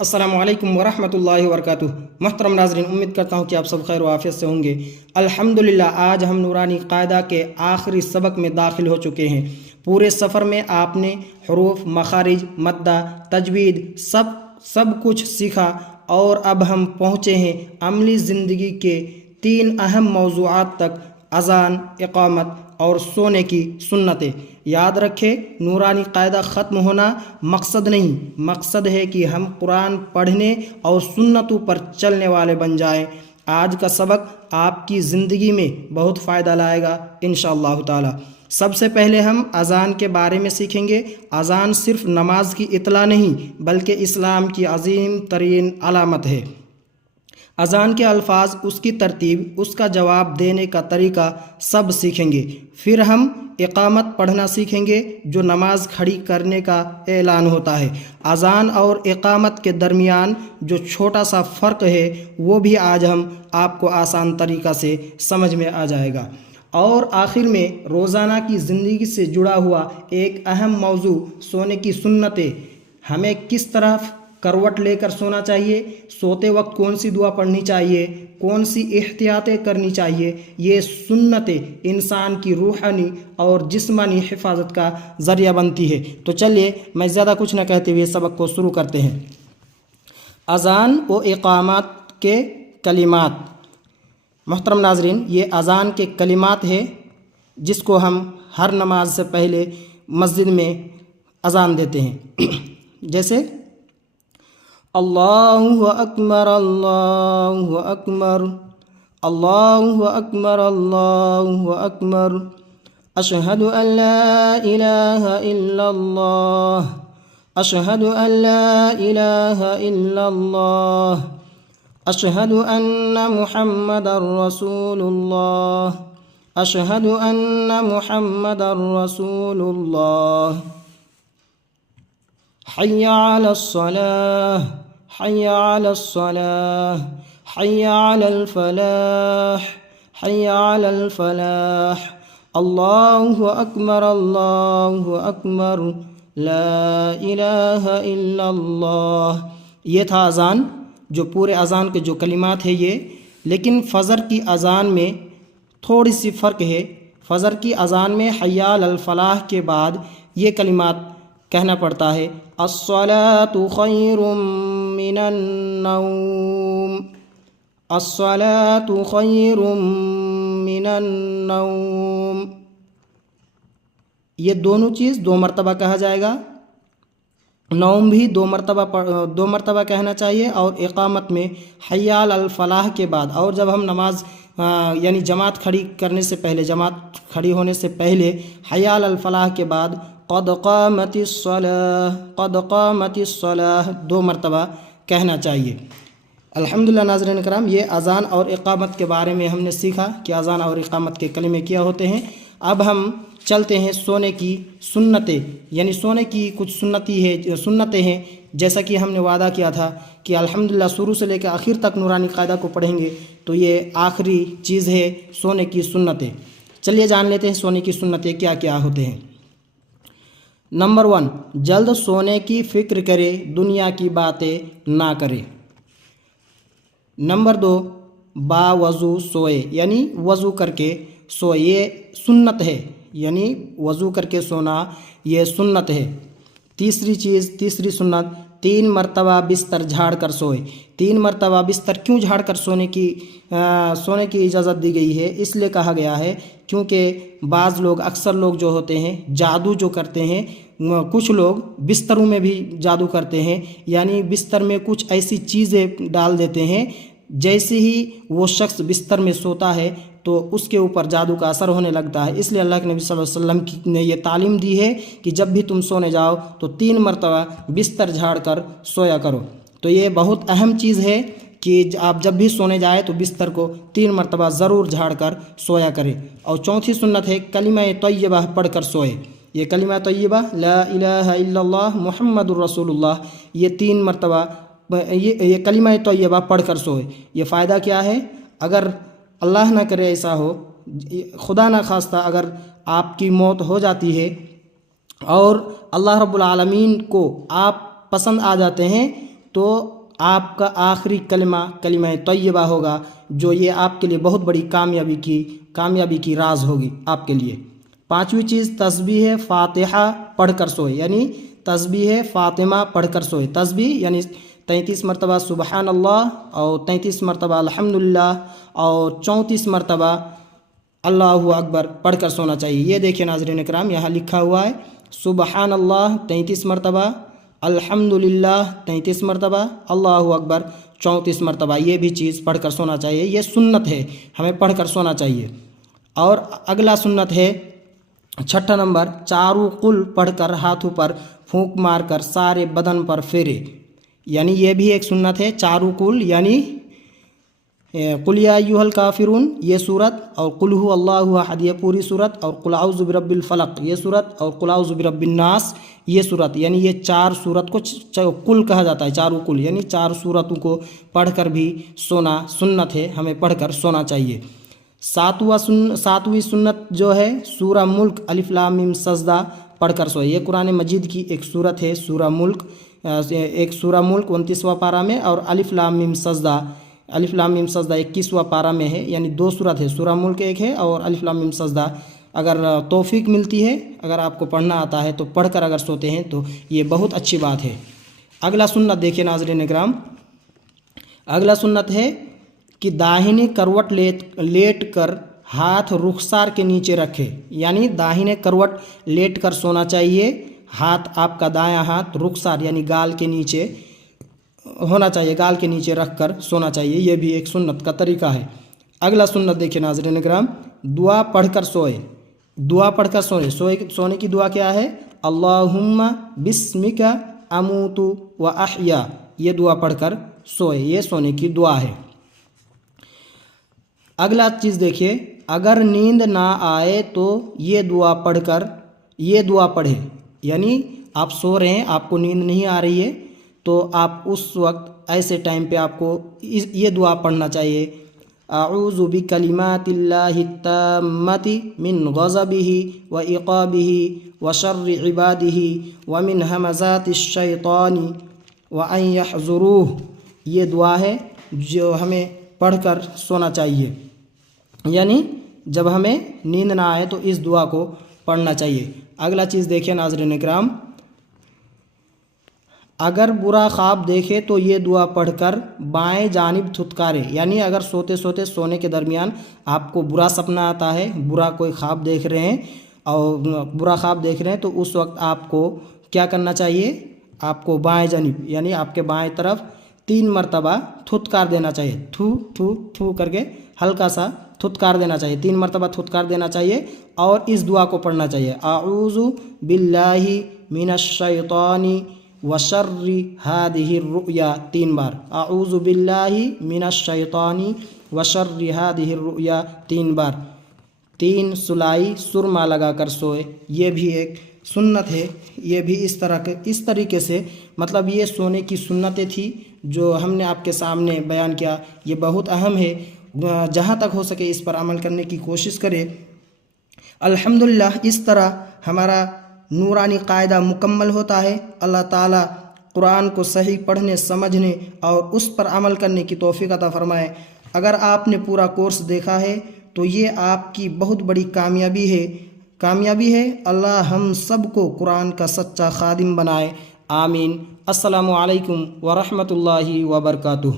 السلام علیکم ورحمۃ اللہ وبرکاتہ۔ محترم ناظرین، امید کرتا ہوں کہ آپ سب خیر و عافیت سے ہوں گے۔ الحمدللہ آج ہم نورانی قاعدہ کے آخری سبق میں داخل ہو چکے ہیں۔ پورے سفر میں آپ نے حروف، مخارج، مدہ، تجوید سب کچھ سیکھا، اور اب ہم پہنچے ہیں عملی زندگی کے 3 اہم موضوعات تک: اذان، اقامت اور سونے کی سنتیں۔ یاد رکھیں، نورانی قاعدہ ختم ہونا مقصد نہیں، مقصد ہے کہ ہم قرآن پڑھنے اور سنتوں پر چلنے والے بن جائیں۔ آج کا سبق آپ کی زندگی میں بہت فائدہ لائے گا انشاءاللہ تعالی۔ سب سے پہلے ہم اذان کے بارے میں سیکھیں گے۔ اذان صرف نماز کی اطلاع نہیں بلکہ اسلام کی عظیم ترین علامت ہے۔ اذان کے الفاظ، اس کی ترتیب، اس کا جواب دینے کا طریقہ سب سیکھیں گے۔ پھر ہم اقامت پڑھنا سیکھیں گے، جو نماز کھڑی کرنے کا اعلان ہوتا ہے۔ اذان اور اقامت کے درمیان جو چھوٹا سا فرق ہے وہ بھی آج ہم آپ کو آسان طریقہ سے سمجھ میں آ جائے گا۔ اور آخر میں روزانہ کی زندگی سے جڑا ہوا ایک اہم موضوع، سونے کی سنتیں۔ ہمیں کس طرح کروٹ لے کر سونا چاہیے، سوتے وقت کون سی دعا پڑھنی چاہیے، کون سی احتیاطیں کرنی چاہیے، یہ سنتیں انسان کی روحانی اور جسمانی حفاظت کا ذریعہ بنتی ہے۔ تو چلیے میں زیادہ کچھ نہ کہتے ہوئے سبق کو شروع کرتے ہیں۔ اذان و اقامت کے کلمات۔ محترم ناظرین، یہ اذان کے کلمات ہے جس کو ہم ہر نماز سے پہلے مسجد میں اذان دیتے ہیں، جیسے اللہ اکبر اللہ اکبر، اللہ اکبر اللہ اکبر، اشہد ان لا الہ الا اللہ، اشہد ان لا الہ الا اللہ، اشہد ان محمد رسول اللہ، اشہد ان محمد رسول اللہ، حی علی الصلاۃ، حی علی الصلاۃ، حی علی الفلاح، حی علی الفلاح، اللہ اکبر اللہ اکبر، لا الہ الا اللہ۔ یہ تھا اذان، جو پورے اذان کے جو کلمات ہیں یہ۔ لیکن فجر کی اذان میں تھوڑی سی فرق ہے۔ فجر کی اذان میں حی علی الفلاح کے بعد یہ کلمات کہنا پڑتا ہے: الصلاۃ خیر من النوم، الصلاۃ خیر من النوم۔ یہ دونوں چیز 2 مرتبہ کہا جائے گا۔ نوم بھی 2 مرتبہ کہنا چاہیے، اور اقامت میں حی علی الفلاح کے بعد، اور جب ہم نماز یعنی جماعت کھڑی کرنے سے پہلے، جماعت کھڑی ہونے سے پہلے حی علی الفلاح کے بعد قد قامت الصلاۃ، قد قامت الصلاۃ 2 مرتبہ کہنا چاہیے۔ الحمدللہ ناظرین کرام، یہ اذان اور اقامت کے بارے میں ہم نے سیکھا کہ اذان اور اقامت کے کلمے کیا ہوتے ہیں۔ اب ہم چلتے ہیں سونے کی سنتیں، یعنی سونے کی کچھ سنتیں ہیں، جیسا کہ ہم نے وعدہ کیا تھا کہ الحمدللہ شروع سے لے کے آخر تک نورانی قاعدہ کو پڑھیں گے، تو یہ آخری چیز ہے سونے کی سنتیں۔ چلیے جان لیتے ہیں سونے کی سنتیں کیا کیا ہوتے ہیں۔ نمبر 1، جلد سونے کی فکر کرے، دنیا کی باتیں نہ کرے۔ نمبر 2، با وضو سوئے، یعنی وضو کر کے سوئے، یہ سنت ہے، یعنی وضو کر کے سونا یہ سنت ہے۔ تیسری سنت، 3 مرتبہ بستر جھاڑ کر سوئے۔ 3 مرتبہ بستر کیوں جھاڑ کر سونے کی اجازت دی گئی ہے؟ اس لیے کہا گیا ہے کیونکہ بعض لوگ، اکثر لوگ جو ہوتے ہیں جادو جو کرتے ہیں، کچھ لوگ بستروں میں بھی جادو کرتے ہیں، یعنی بستر میں کچھ ایسی چیزیں ڈال دیتے ہیں، جیسے ہی وہ شخص بستر میں سوتا ہے تو اس کے اوپر جادو کا اثر ہونے لگتا ہے۔ اس لیے اللہ کے نبی صلی اللہ علیہ وسلم نے یہ تعلیم دی ہے کہ جب بھی تم سونے جاؤ تو 3 مرتبہ بستر جھاڑ کر سویا کرو۔ تو یہ بہت اہم چیز ہے کہ آپ جب بھی سونے جائے تو بستر کو 3 مرتبہ ضرور جھاڑ کر سویا کرے۔ اور چوتھی سنت ہے کلمہ طیبہ پڑھ کر سوئے۔ یہ کلمہ طیبہ لا الہ الا اللہ محمد الرسول اللہ، یہ 3 مرتبہ یہ کلمہ طیبہ پڑھ کر سوئے۔ یہ فائدہ کیا ہے؟ اگر اللہ نہ کرے ایسا ہو، خدا نہ خواستہ اگر آپ کی موت ہو جاتی ہے اور اللہ رب العالمین کو آپ پسند آ جاتے ہیں تو آپ کا آخری کلمہ کلمہ طیبہ ہوگا، جو یہ آپ کے لیے بہت بڑی کامیابی کی راز ہوگی آپ کے لیے۔ پانچویں چیز تسبیح فاتحہ پڑھ کر سوئے، یعنی تسبیح فاطمہ پڑھ کر سوئے۔ تسبیح یعنی 33 مرتبہ سبحان اللہ، اور 33 مرتبہ الحمدللہ، اور 34 مرتبہ اللہ اکبر پڑھ کر سونا چاہیے۔ یہ دیکھیں ناظرین کرام، یہاں لکھا ہوا ہے سبحان اللہ 33 مرتبہ، الحمدللہ 33 مرتبہ، اللہ اکبر 34 مرتبہ۔ یہ بھی چیز پڑھ کر سونا چاہیے، یہ سنت ہے، ہمیں پڑھ کر سونا چاہیے۔ اور اگلا سنت ہے 6 نمبر، چاروں قل پڑھ کر ہاتھوں پر پھونک مار کر سارے بدن پر پھیرے، یعنی یہ بھی ایک سنت ہے۔ چاروں قل یعنی قل یا ایھا الکافرون یہ صورت، اور قل ھو اللہ احد یہ پوری صورت، اور قل اعوذ برب الفلق یہ صورت، اور قل اعوذ برب الناس یہ صورت، یعنی یہ 4 صورت کو قل کہا جاتا ہے۔ چاروں قل یعنی 4 صورتوں کو پڑھ کر بھی سونا سنت ہے، ہمیں پڑھ کر سونا چاہیے۔ ساتویں سنت جو ہے سورہ ملک الف لام میم سجدہ پڑھ کر سوئے۔ یہ قرآن مجید کی ایک صورت ہے، سورہ ملک 29واں پارہ میں، اور الف لام میم سجدہ 21واں پارہ میں ہے، یعنی 2 صورت ہے، سورہ ملک ایک ہے اور الف لام میم سجدہ۔ اگر توفیق ملتی ہے، اگر آپ کو پڑھنا آتا ہے تو پڑھ کر اگر سوتے ہیں تو یہ بہت اچھی بات ہے۔ اگلا سنت دیکھیں ناظرین اکرام، اگلا سنت ہے کہ داہنی کروٹ لیٹ کر ہاتھ رخسار کے نیچے رکھے، یعنی داہنے کروٹ لیٹ کر سونا چاہیے، ہاتھ آپ کا دایاں ہاتھ رخسار یعنی گال کے نیچے ہونا چاہیے، گال کے نیچے رکھ کر سونا چاہیے، یہ بھی ایک سنت کا طریقہ ہے۔ اگلا سنت دیکھیں ناظرین کرام، دعا پڑھ کر سوئے، دعا پڑھ کر سونے کی دعا کیا ہے؟ اللہم بسمک اموت و احیا، یہ دعا پڑھ کر سوئے، یہ سونے کی دعا ہے۔ اگلا چیز دیکھیے، اگر نیند نہ آئے تو یہ دعا پڑھے، یعنی آپ سو رہے ہیں، آپ کو نیند نہیں آ رہی ہے تو آپ اس وقت ایسے ٹائم پہ آپ کو یہ دعا پڑھنا چاہیے، اعوذ بکلمات اللہ التامۃ من غضبہ وعقابہ وشر عبادہ ومن ہمزات الشیطان وان یحضروہ، یہ دعا ہے جو ہمیں پڑھ کر سونا چاہیے، یعنی جب ہمیں نیند نہ آئے تو اس دعا کو پڑھنا چاہیے۔ اگلا چیز دیکھیں ناظرین اکرام، اگر برا خواب دیکھے تو یہ دعا پڑھ کر بائیں جانب تھتکارے، یعنی اگر سونے کے درمیان آپ کو برا سپنا آتا ہے، برا کوئی خواب دیکھ رہے ہیں تو اس وقت آپ کو کیا کرنا چاہیے؟ آپ کو بائیں جانب یعنی آپ کے بائیں طرف 3 مرتبہ تھتکار دینا چاہیے، تھو کر کے ہلکا سا تھتکار دینا چاہیے، 3 مرتبہ تھتکار دینا چاہیے، اور اس دعا کو پڑھنا چاہیے، اعوذ باللہ من الشیطان وشر ہذہ الرؤیا، 3 بار، اعوذ باللہ من الشیطان وشر ہذہ الرؤیا 3 بار، 3 سلائی سرما لگا کر سوئے، یہ بھی ایک سنت ہے۔ یہ بھی اس طریقے سے، مطلب یہ سونے کی سنتیں تھی جو ہم نے آپ کے سامنے بیان کیا، یہ بہت اہم ہے، جہاں تک ہو سکے اس پر عمل کرنے کی کوشش کرے۔ الحمدللہ اس طرح ہمارا نورانی قاعدہ مکمل ہوتا ہے۔ اللہ تعالیٰ قرآن کو صحیح پڑھنے، سمجھنے اور اس پر عمل کرنے کی توفیق عطا فرمائے۔ اگر آپ نے پورا کورس دیکھا ہے تو یہ آپ کی بہت بڑی کامیابی ہے۔ اللہ ہم سب کو قرآن کا سچا خادم بنائے، آمین۔ السلام علیکم ورحمۃ اللہ وبرکاتہ۔